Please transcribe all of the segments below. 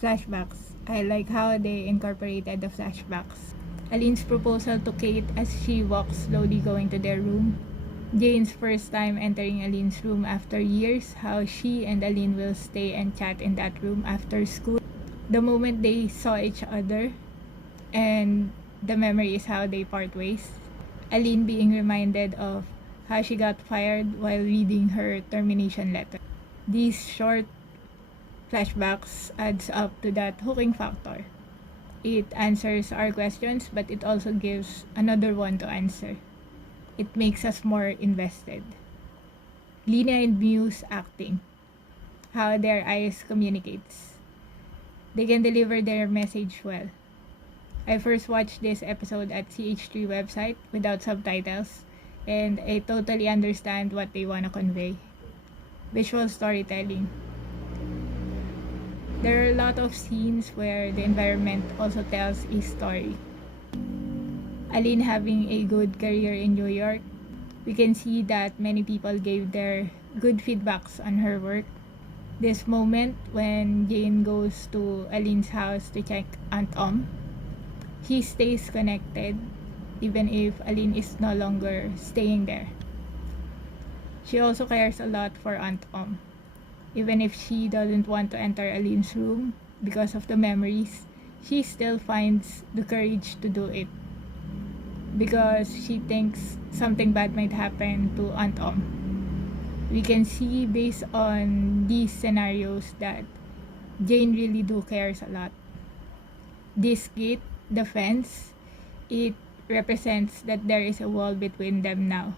Flashbacks. I like how they incorporated the flashbacks. Alin's proposal to Kate as she walks slowly going to their room. Jane's first time entering Alin's room after years, how she and Alin will stay and chat in that room after school. The moment they saw each other, and the memory is how they part ways. Alin being reminded of how she got fired while reading her termination letter. These short flashbacks adds up to that hooking factor. It answers our questions, but it also gives another one to answer. It makes us more invested. Lena and Miu's acting. How their eyes communicates. They can deliver their message well. I first watched this episode at CH3 website without subtitles, and I totally understand what they want to convey. Visual storytelling. There are a lot of scenes where the environment also tells a story. Alin having a good career in New York, we can see that many people gave their good feedbacks on her work. This moment when Jane goes to Alin's house to check Aunt he stays connected even if Alin is no longer staying there. She also cares a lot for Aunt Even if she doesn't want to enter Alin's room because of the memories, she still finds the courage to do it because she thinks something bad might happen to Aunt We can see based on these scenarios that Jane really do cares a lot. This gate, the fence, it represents that there is a wall between them now.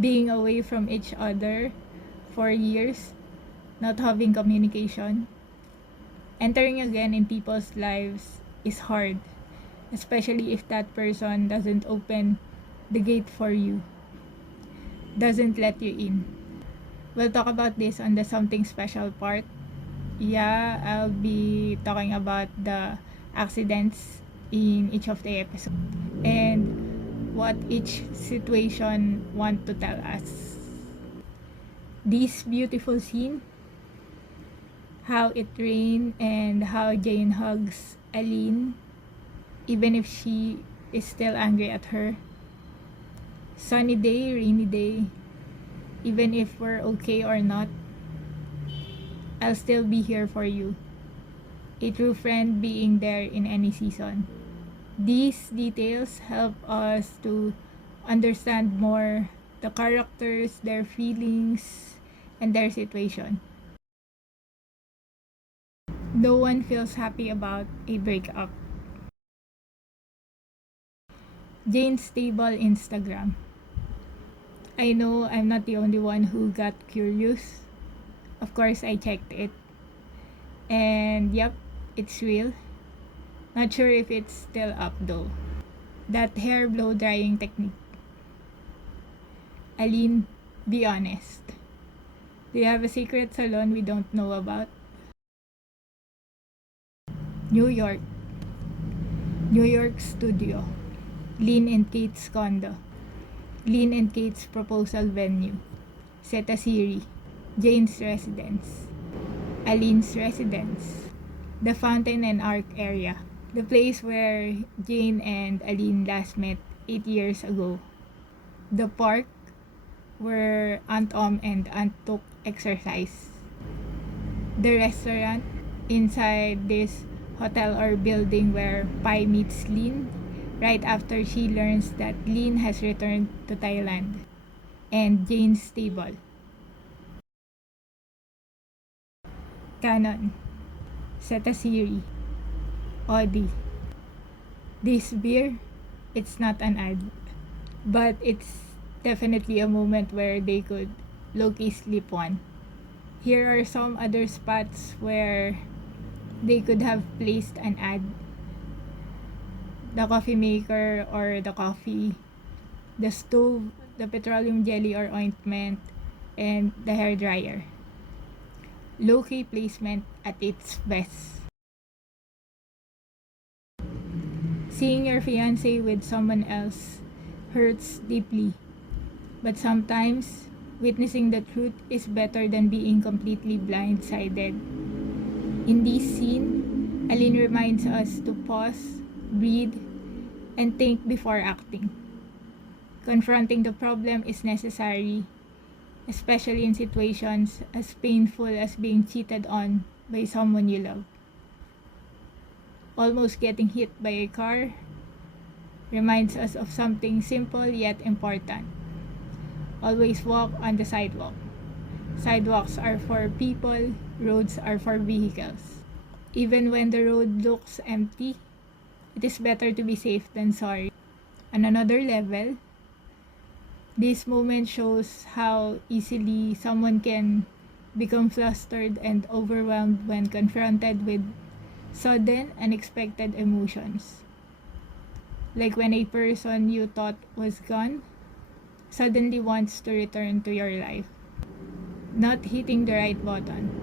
Being away from each other for years, not having communication, entering again in people's lives is hard, especially if that person doesn't open the gate for you, doesn't let you in. We'll talk about this on the something special part. Yeah, I'll be talking about the accidents in each of the episodes and what each situation want to tell us. This beautiful scene, how it rained and how Jane hugs Alin even if she is still angry at her. Sunny day, rainy day, even if we're okay or not, I'll still be here for you. A true friend being there in any season. These details help us to understand more the characters, their feelings, and their situation. No one feels happy about a breakup. Jane's stable Instagram. I know I'm not the only one who got curious. Of course, I checked it. And yep, it's real. Not sure if it's still up though. That hair blow drying technique. Alin, be honest. Do you have a secret salon we don't know about? New York. New York studio. Lynn and Kate's condo. Lynn and Kate's proposal venue. Setasiri. Jane's residence. Alin's residence. The Fountain and Arc area. The place where Jane and Alin last met 8 years ago. The park where Aunt and Aunt took exercise. The restaurant inside this hotel or building where Pai meets Lynn right after she learns that Lynn has returned to Thailand. And Jane's stable. Canon. Setasiri. Audi. This beer, it's not an ad, but it's definitely a moment where they could low-key slip one. Here are some other spots where they could have placed an ad. The coffee maker or the coffee, the stove, the petroleum jelly or ointment, and the hair dryer. Low-key placement at its best. Seeing your fiancé with someone else hurts deeply, but sometimes witnessing the truth is better than being completely blindsided. In this scene, Alin reminds us to pause, breathe, and think before acting. Confronting the problem is necessary, especially in situations as painful as being cheated on by someone you love. Almost getting hit by a car reminds us of something simple yet important. Always walk on the sidewalk. Sidewalks are for people, roads are for vehicles. Even when the road looks empty, it is better to be safe than sorry. On another level, this moment shows how easily someone can become flustered and overwhelmed when confronted with sudden, unexpected emotions. Like when a person you thought was gone suddenly wants to return to your life. Not hitting the right button.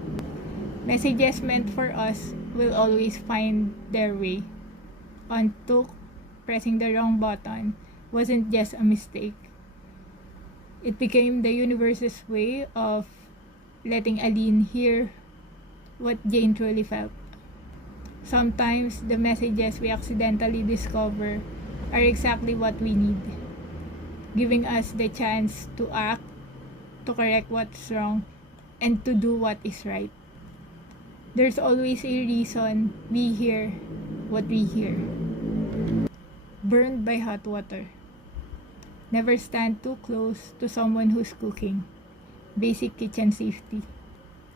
Messages meant for us will always find their way. On Took, pressing the wrong button wasn't just a mistake. It became the universe's way of letting Alin hear what Jane truly felt. Sometimes the messages we accidentally discover are exactly what we need, giving us the chance to act, to correct what's wrong, and to do what is right. There's always a reason we hear what we hear. Burned by hot water. Never stand too close to someone who's cooking. Basic kitchen safety.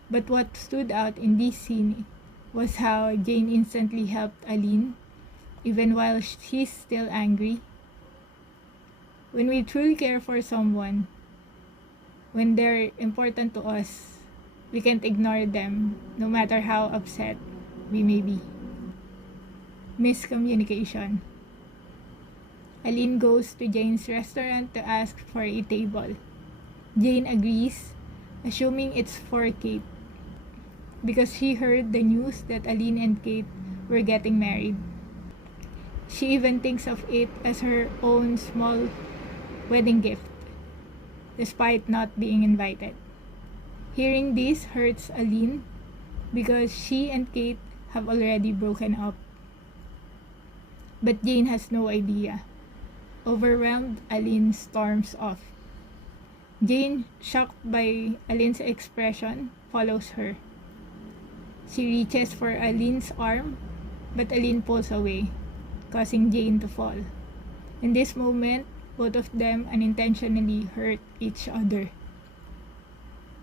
But what stood out in this scene was how Jane instantly helped Alin, even while she's still angry. When we truly care for someone, when they're important to us, we can't ignore them, no matter how upset we may be. Miscommunication. Alin goes to Jane's restaurant to ask for a table. Jane agrees, assuming it's for Kate, because she heard the news that Alin and Kate were getting married. She even thinks of it as her own small wedding gift, despite not being invited. Hearing this hurts Alin because she and Kate have already broken up. But Jane has no idea. Overwhelmed, Alin storms off. Jane, shocked by Alin's expression, follows her. She reaches for Alin's arm, but Alin pulls away, causing Jane to fall. In this moment, both of them unintentionally hurt each other.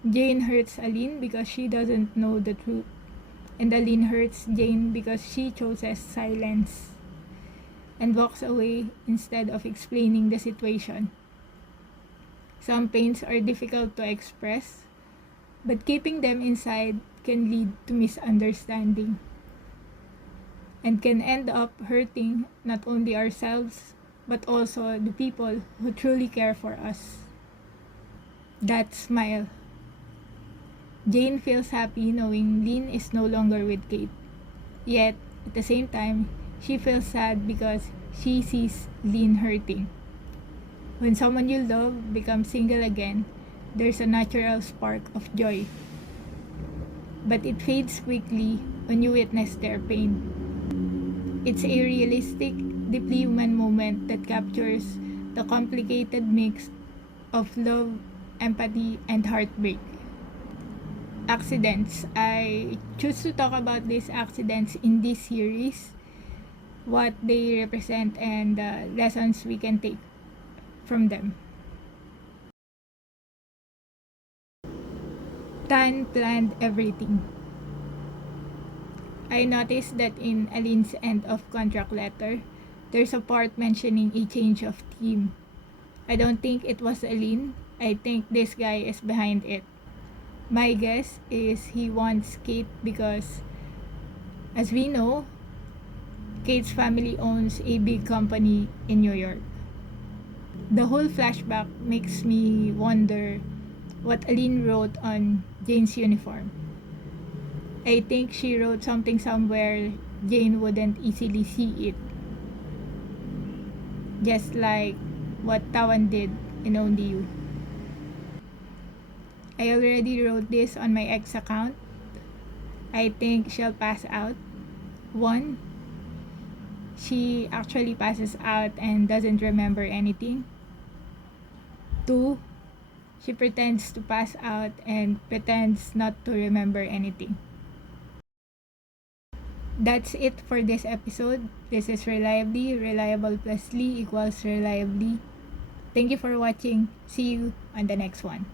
Jane hurts Alin because she doesn't know the truth, and Alin hurts Jane because she chooses silence and walks away instead of explaining the situation. Some pains are difficult to express, but keeping them inside can lead to misunderstanding and can end up hurting not only ourselves but also the people who truly care for us. That smile. Jane feels happy knowing Lynn is no longer with Kate. Yet, at the same time, she feels sad because she sees Lynn hurting. When someone you love becomes single again, there's a natural spark of joy. But it fades quickly when you witness their pain. It's a realistic, deeply human moment that captures the complicated mix of love, empathy, and heartbreak. Accidents. I choose to talk about these accidents in this series, what they represent, and the lessons we can take from them. Tan planned everything. I noticed that in Alin's end of contract letter, there's a part mentioning a change of team. I don't think it was Alin. I think this guy is behind it. My guess is he wants Kate because, as we know, Kate's family owns a big company in New York. The whole flashback makes me wonder what Alin wrote on Jane's uniform. I think she wrote something somewhere Jane wouldn't easily see it. Just like what Tawan did in Only You. I already wrote this on my ex account. I think she'll pass out. 1, she actually passes out and doesn't remember anything. 2, she pretends to pass out and pretends not to remember anything. That's it for this episode. This is ReliabLEE. Reliable plus Lee equals ReliabLEE. Thank you for watching. See you on the next one.